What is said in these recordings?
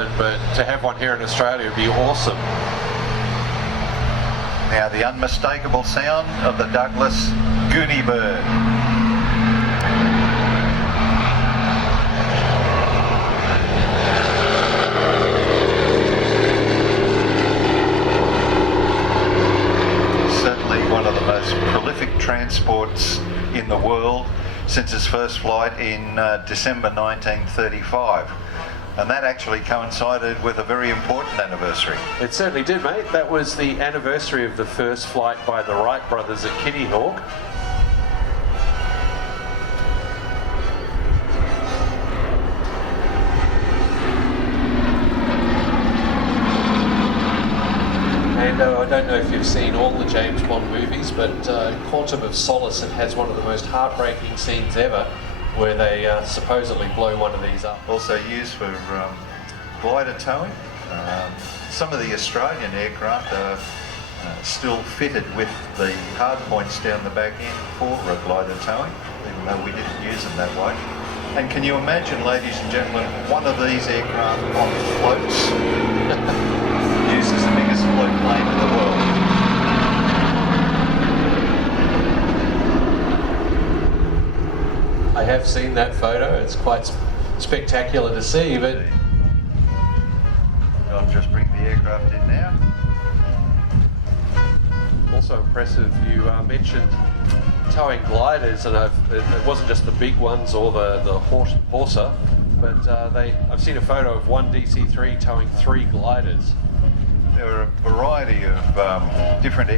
England, but to have one here in Australia would be awesome. Now the unmistakable sound of the Douglas Gooney bird. Certainly one of the most prolific transports in the world since its first flight in December 1935. And that actually coincided with a very important anniversary. It certainly did, mate. That was the anniversary of the first flight by the Wright brothers at Kitty Hawk. And I don't know if you've seen all the James Bond movies, but Quantum of Solace, it has one of the most heartbreaking scenes ever, where they supposedly blow one of these up. Also used for glider towing. Some of the Australian aircraft are still fitted with the hard points down the back end for glider towing, even though we didn't use them that way. And can you imagine, ladies and gentlemen, one of these aircraft on floats uses the biggest float plane in the world. I have seen that photo. It's quite spectacular to see, but I'll just bring the aircraft in now. also impressive. You mentioned towing gliders, and it wasn't just the big ones or the Horsa, but I've seen a photo of one DC3 towing 3 gliders. There are a variety of different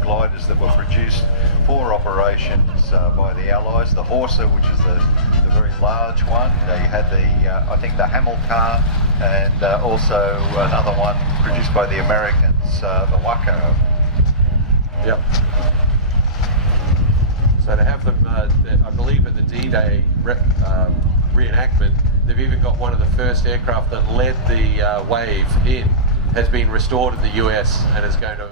gliders that were produced for operations by the Allies. The Horsa, which is the very large one. You had I think the Hamel car, and also another one produced by the Americans, the Waco. Yep. So to have them, I believe at the D-Day reenactment, they've even got one of the first aircraft that led the wave in, has been restored in the US and is going to